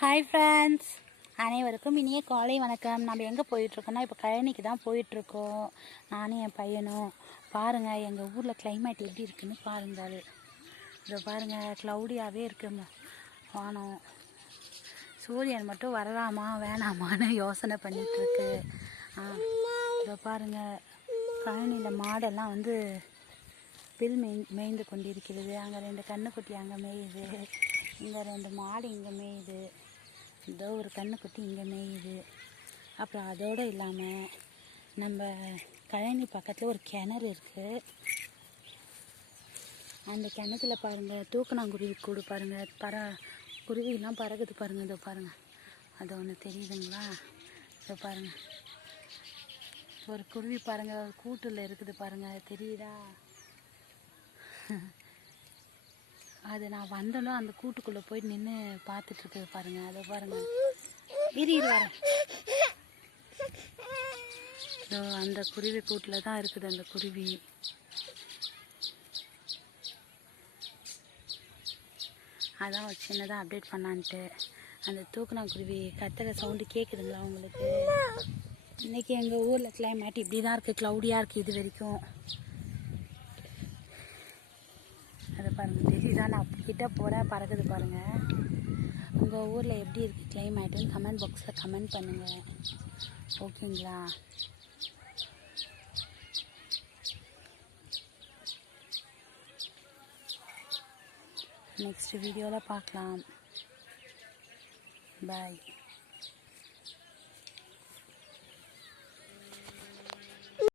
Hi friends அனைவருக்கும் இனிய காலை வணக்கம். நம்ம எங்கே போயிட்டுருக்கோம்னா இப்போ கழனிக்கு தான் போயிட்டுருக்கோம். நானும் என் பையனும். பாருங்கள் எங்கள் ஊரில் கிளைமேட் எப்படி இருக்குன்னு பாருங்கள் இதை பாருங்கள் க்ளவுடியாகவே இருக்குங்க. வானம். சூரியன் மட்டும் வரலாமா வேணாமான்னு யோசனை பண்ணிகிட்ருக்கு ஆ இதை பாருங்கள் கழனியில் மாடெல்லாம் வந்து பில் மேய் மேய்ந்து கொண்டிருக்கிறது. அங்கே ரெண்டு கண்ணுக்குட்டி அங்கே மேயுது. இங்கே ரெண்டு மாடு இங்கே மேயுது. இதோ ஒரு கண்ணுக்குட்டி இங்கே மேயுது. அப்புறம் அதோடு இல்லாமல் நம்ம கழனி பக்கத்தில் ஒரு கிணறு இருக்குது அந்த கிணத்துல பாருங்கள் தூக்கணாங்குருவி கூடு பாருங்கள் பற குருவிலாம் பறகுது பாருங்கள் இதோ பாருங்கள் அது ஒன்று தெரியுதுங்களா? இதோ பாருங்கள் ஒரு குருவி பாருங்கள் கூட்டில் இருக்குது பாருங்கள் தெரியுதா? அது நான் வந்தனும் அந்த கூட்டுக்குள்ளே போய் நின்று பார்த்துட்டு இருக்குது பாருங்க. அதை பாருங்க. இரு இரு வரேன் இதோ அந்த குருவி கூட்டில் தான் இருக்குது அந்த குருவி. அதான் ஒரு சின்னதாக அப்டேட் பண்ணான்ட்டு அந்த தூக்குனா குருவி கத்துற சவுண்டு கேட்குதுங்களா உங்களுக்கு? இன்னைக்கு எங்கள் ஊரில் கிளைமேட் இப்படி தான் இருக்குது க்ளவுடியாக இருக்குது இது வரைக்கும். அதை பாருங்கள் தெரியுது? கிட்ட போட பறக்குது பாருங்கள் உங்கள் ஊரில் எப்படி இருக்குது கிளைமேட்டுன்னு கமெண்ட் பாக்ஸில் கமெண்ட் பண்ணுங்கள் ஓகேங்களா? நெக்ஸ்ட் வீடியோவில் பார்க்கலாம். பாய்